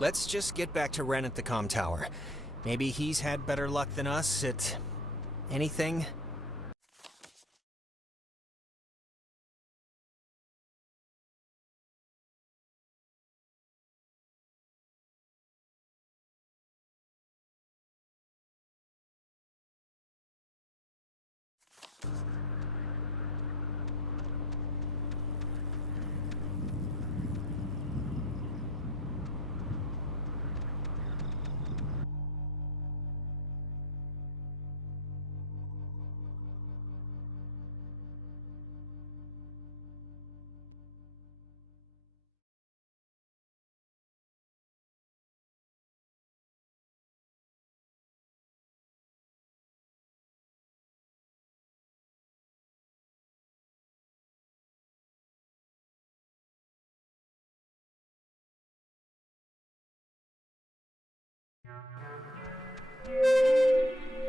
Let's just get back to Ren at the comm tower. Maybe he's had better luck than us at... anything?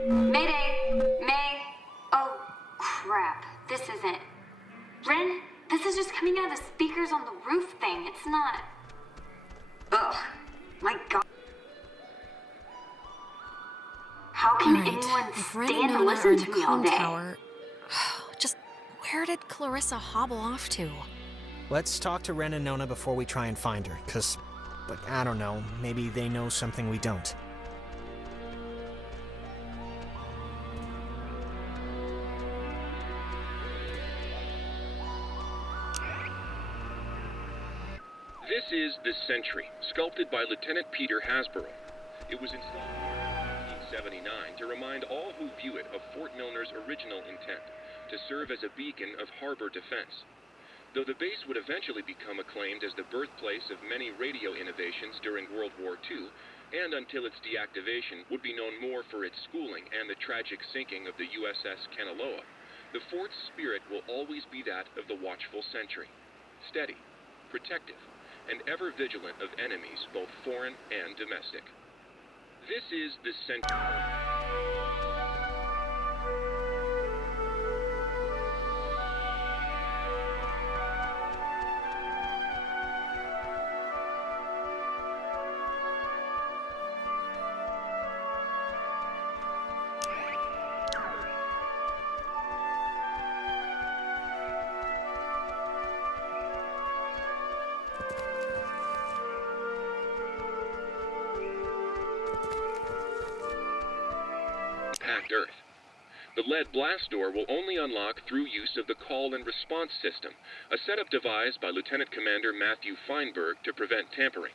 Mayday! May! Oh, crap. This isn't... Ren, this is just coming out of the speakers on the roof thing. It's not... Ugh. My god. How can anyone stand to listen to me all day? Tower, just where did Clarissa hobble off to? Let's talk to Ren and Nona before we try and find her, cause... but I don't know, maybe they know something we don't. This is the Sentry, sculpted by Lieutenant Peter Hasborough. It was installed in 1979 to remind all who view it of Fort Milner's original intent, to serve as a beacon of harbor defense. Though the base would eventually become acclaimed as the birthplace of many radio innovations during World War II, and until its deactivation would be known more for its schooling and the tragic sinking of the USS Kanaloa, the fort's spirit will always be that of the watchful sentry, steady, protective, and ever vigilant of enemies both foreign and domestic. This is the Sentry. Packed Earth. The lead blast door will only unlock through use of the call and response system, a setup devised by Lieutenant Commander Matthew Feinberg to prevent tampering.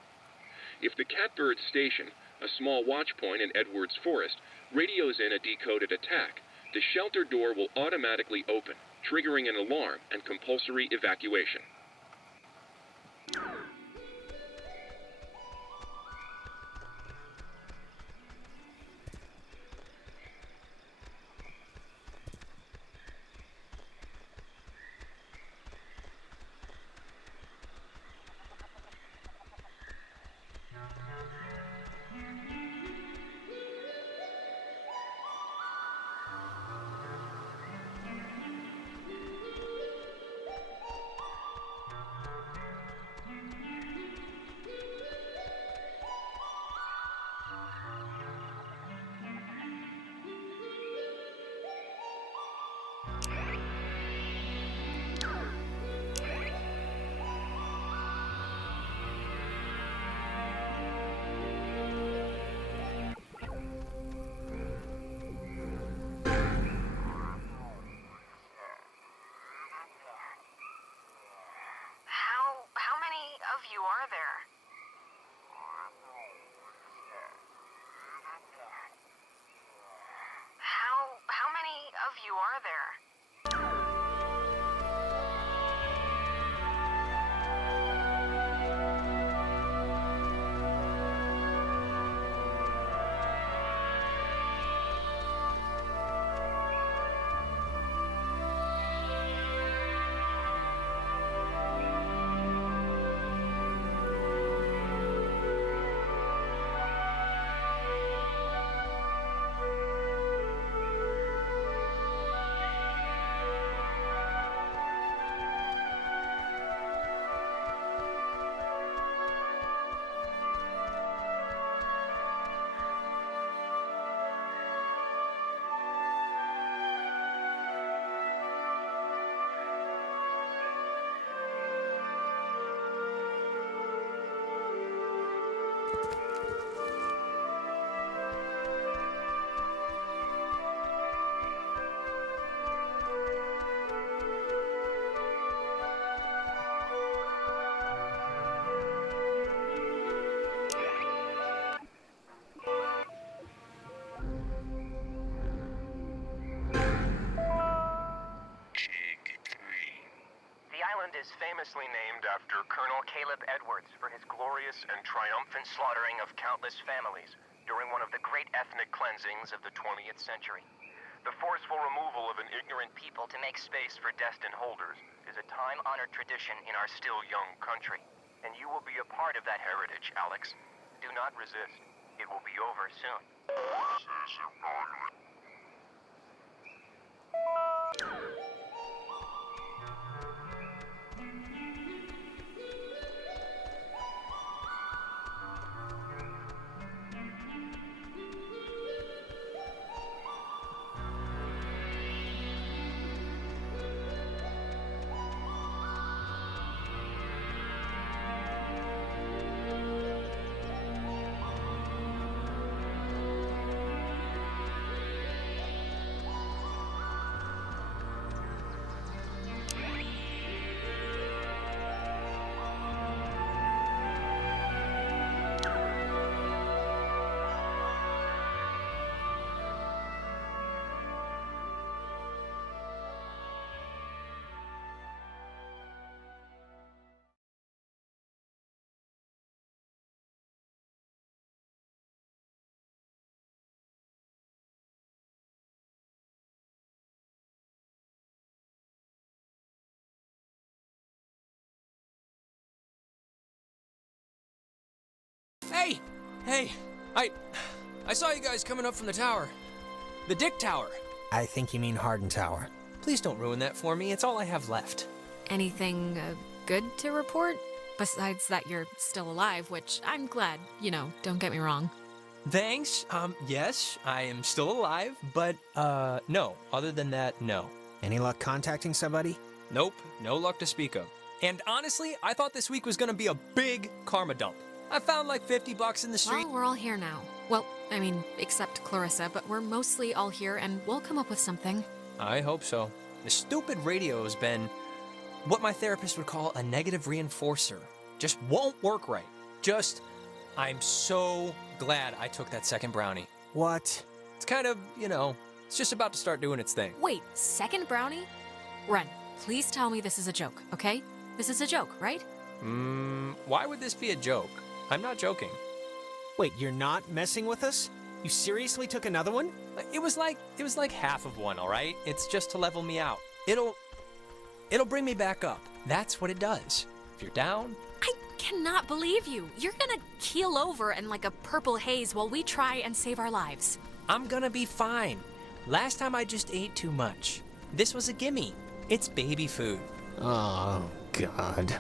If the Catbird Station, a small watch point in Edwards Forest, radios in a decoded attack, the shelter door will automatically open, triggering an alarm and compulsory evacuation. How many of you are there? How many of you are there? infamously named after Colonel Caleb Edwards for his glorious and triumphant slaughtering of countless families during one of the great ethnic cleansings of the 20th century. The forceful removal of an ignorant people to make space for destined holders is a time-honored tradition in our still young country. And you will be a part of that heritage, Alex. Do not resist. It will be over soon. Hey! Hey! I saw you guys coming up from the tower. The Dick Tower. I think you mean Harden Tower. Please don't ruin that for me. It's all I have left. Anything good to report? Besides that you're still alive, which I'm glad, don't get me wrong. Thanks. Yes, I am still alive, but, no. Other than that, no. Any luck contacting somebody? Nope, no luck to speak of. And honestly, I thought this week was gonna be a big karma dump. I found like $50 in the street. Well, we're all here now. Well, I mean, except Clarissa, but we're mostly all here and we'll come up with something. I hope so. The stupid radio has been what my therapist would call a negative reinforcer. Just won't work right. I'm so glad I took that second brownie. What? It's kind of, it's just about to start doing its thing. Wait, second brownie? Ren, please tell me this is a joke, okay? This is a joke, right? Why would this be a joke? I'm not joking. Wait, you're not messing with us? You seriously took another one? It was like half of one, all right? It's just to level me out. It'll bring me back up. That's what it does. If you're down... I cannot believe you. You're gonna keel over in like a purple haze while we try and save our lives. I'm gonna be fine. Last time I just ate too much. This was a gimme. It's baby food. Oh, God.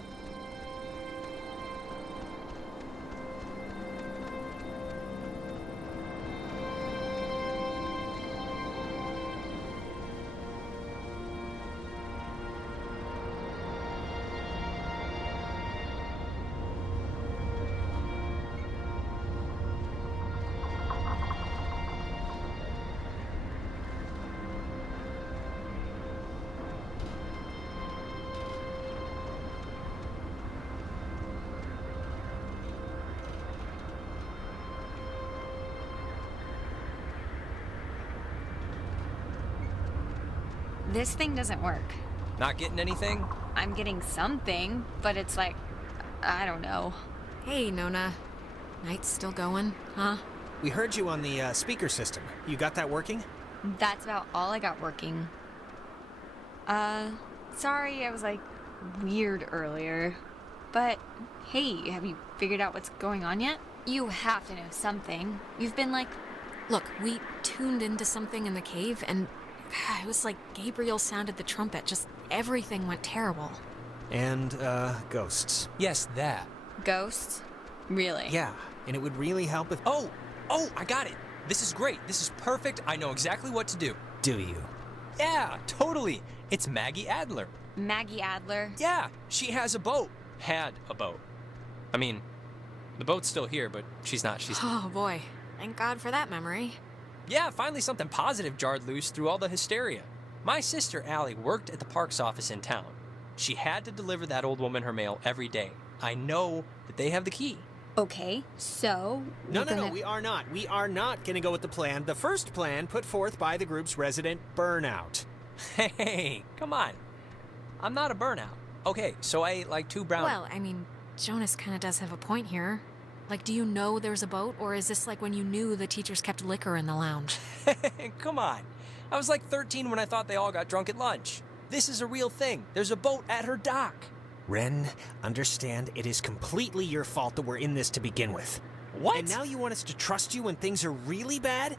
This thing doesn't work. Not getting anything? I'm getting something, but it's like, I don't know. Hey, Nona. Night's still going, huh? We heard you on the speaker system. You got that working? That's about all I got working. Sorry I was like weird earlier. But hey, have you figured out what's going on yet? You have to know something. You've been like... Look, we tuned into something in the cave and it was like Gabriel sounded the trumpet. Just everything went terrible. And, ghosts. Yes, that. Ghosts? Really? Yeah, and it would really help if... Oh, I got it. This is great. This is perfect. I know exactly what to do. Do you? Yeah, totally. It's Maggie Adler. Maggie Adler? Yeah, she has a boat. Had a boat. I mean, the boat's still here, but she's not. Oh, boy. Thank God for that memory. Yeah, finally something positive jarred loose through all the hysteria. My sister Allie worked at the parks office in town. She had to deliver that old woman her mail every day. I know that they have the key. Okay, so... No, we are not. We are not going to go with the plan. The first plan put forth by the group's resident burnout. Hey, come on. I'm not a burnout. Okay, so I ate like 2 brownies. Well, I mean, Jonas kind of does have a point here. Like, do you know there's a boat, or is this like when you knew the teachers kept liquor in the lounge? Come on. I was like 13 when I thought they all got drunk at lunch. This is a real thing. There's a boat at her dock. Ren, understand it is completely your fault that we're in this to begin with. What? And now you want us to trust you when things are really bad?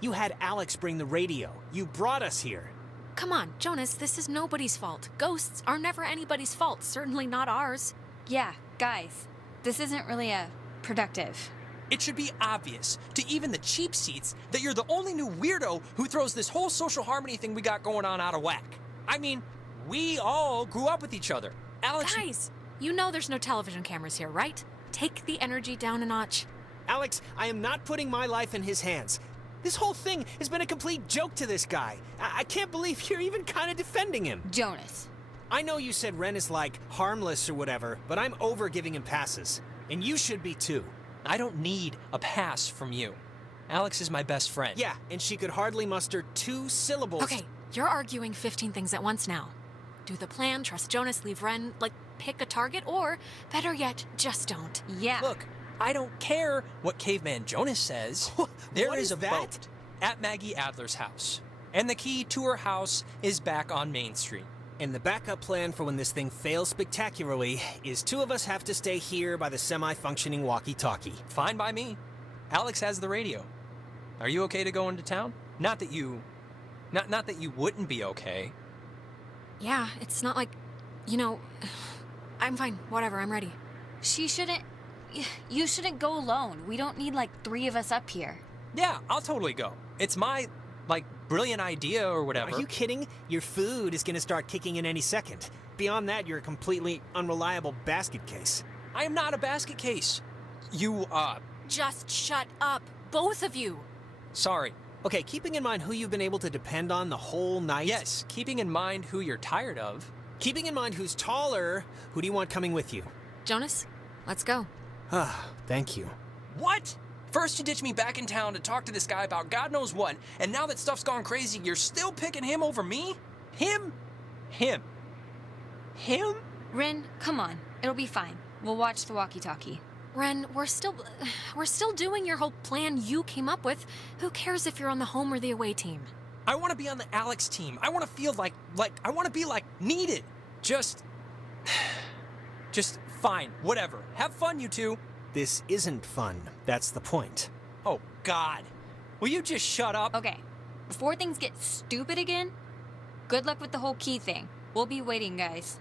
You had Alex bring the radio. You brought us here. Come on, Jonas, this is nobody's fault. Ghosts are never anybody's fault, certainly not ours. Yeah, guys, this isn't really productive. It should be obvious to even the cheap seats that you're the only new weirdo who throws this whole social harmony thing we got going on out of whack. I mean, we all grew up with each other. Alex... Guys, you know there's no television cameras here, right? Take the energy down a notch. Alex, I am not putting my life in his hands. This whole thing has been a complete joke to this guy. I can't believe you're even kind of defending him. Jonas. I know you said Ren is like harmless or whatever, but I'm over giving him passes. And you should be too. I don't need a pass from you. Alex is my best friend. Yeah, and she could hardly muster 2 syllables. Okay, you're arguing 15 things at once now. Do the plan, trust Jonas, leave Ren, like, pick a target, or, better yet, just don't. Yeah. Look, I don't care what Caveman Jonas says. There What is is a that? boat at Maggie Adler's house. And the key to her house is back on Main Street. And the backup plan for when this thing fails spectacularly is 2 of us have to stay here by the semi-functioning walkie-talkie. Fine by me. Alex has the radio. Are you okay to go into town? Not that you wouldn't be okay. Yeah, it's not like, you know, I'm fine, whatever, I'm ready. You shouldn't go alone. We don't need like 3 of us up here. Yeah, I'll totally go. It's my, like, brilliant idea or whatever. Are you kidding? Your food is gonna start kicking in any second. Beyond that, you're a completely unreliable basket case. I am not a basket case. You, Just shut up, both of you. sorry. Okay, keeping in mind who you've been able to depend on the whole night. Yes, keeping in mind who you're tired of. Keeping in mind who's taller, who do you want coming with you? Jonas, let's go. Ah, thank you. What? First you ditch me back in town to talk to this guy about God knows what, and now that stuff's gone crazy, you're still picking him over me? Him? Him? Rin, come on. It'll be fine. We'll watch the walkie-talkie. Ren, we're still doing your whole plan you came up with. Who cares if you're on the home or the away team? I want to be on the Alex team. I want to feel like I want to be like needed. Just fine. Whatever. Have fun, you two. This isn't fun. That's the point. Oh, God. Will you just shut up? Okay, before things get stupid again, good luck with the whole key thing. We'll be waiting, guys.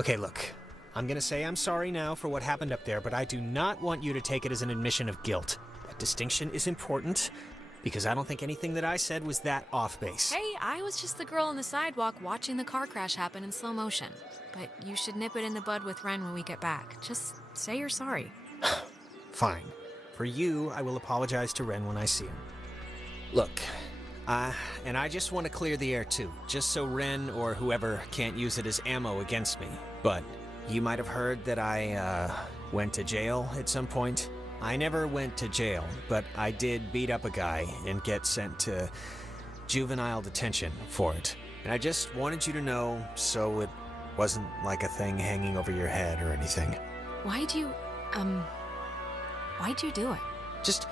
Okay, look. I'm gonna say I'm sorry now for what happened up there, but I do not want you to take it as an admission of guilt. That distinction is important, because I don't think anything that I said was that off base. Hey, I was just the girl on the sidewalk watching the car crash happen in slow motion. But you should nip it in the bud with Ren when we get back. Just say you're sorry. Fine. For you, I will apologize to Ren when I see him. Look, and I just want to clear the air too, just so Ren or whoever can't use it as ammo against me. But you might have heard that I, went to jail at some point. I never went to jail, but I did beat up a guy and get sent to juvenile detention for it. And I just wanted you to know so it wasn't like a thing hanging over your head or anything. Why'd you do it? Just,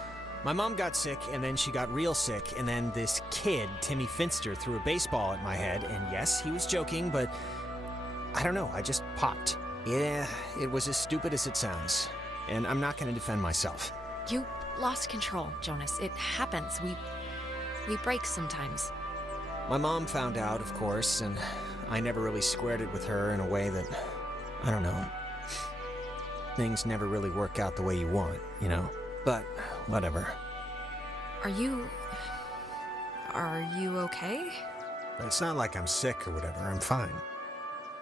my mom got sick, and then she got real sick, and then this kid, Timmy Finster, threw a baseball at my head, and yes, he was joking, but I don't know, I just popped. Yeah, it was as stupid as it sounds, and I'm not gonna defend myself. You lost control, Jonas. It happens. We break sometimes. My mom found out, of course, and I never really squared it with her in a way that, I don't know, things never really work out the way you want, you know? But, whatever. Are you okay? It's not like I'm sick or whatever, I'm fine.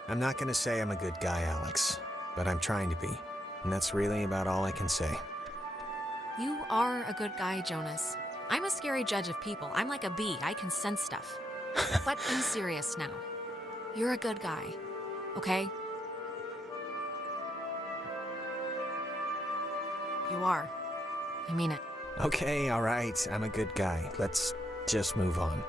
I'm not gonna say I'm a good guy, Alex, but I'm trying to be. And that's really about all I can say. You are a good guy, Jonas. I'm a scary judge of people. I'm like a bee. I can sense stuff. But be serious now. You're a good guy, okay? You are. I mean it. Okay, alright, I'm a good guy. Let's just move on.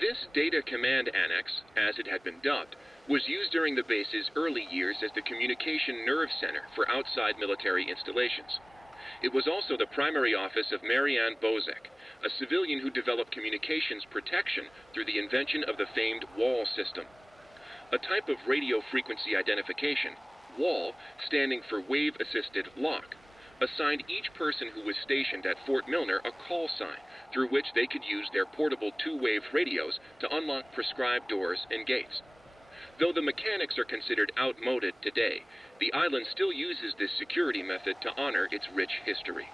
This Data Command Annex, as it had been dubbed, was used during the base's early years as the communication nerve center for outside military installations. It was also the primary office of Marianne Bozek, a civilian who developed communications protection through the invention of the famed WAL system. A type of radio frequency identification, WAL, standing for Wave Assisted Lock, assigned each person who was stationed at Fort Milner a call sign through which they could use their portable two-wave radios to unlock prescribed doors and gates. Though the mechanics are considered outmoded today, the island still uses this security method to honor its rich history.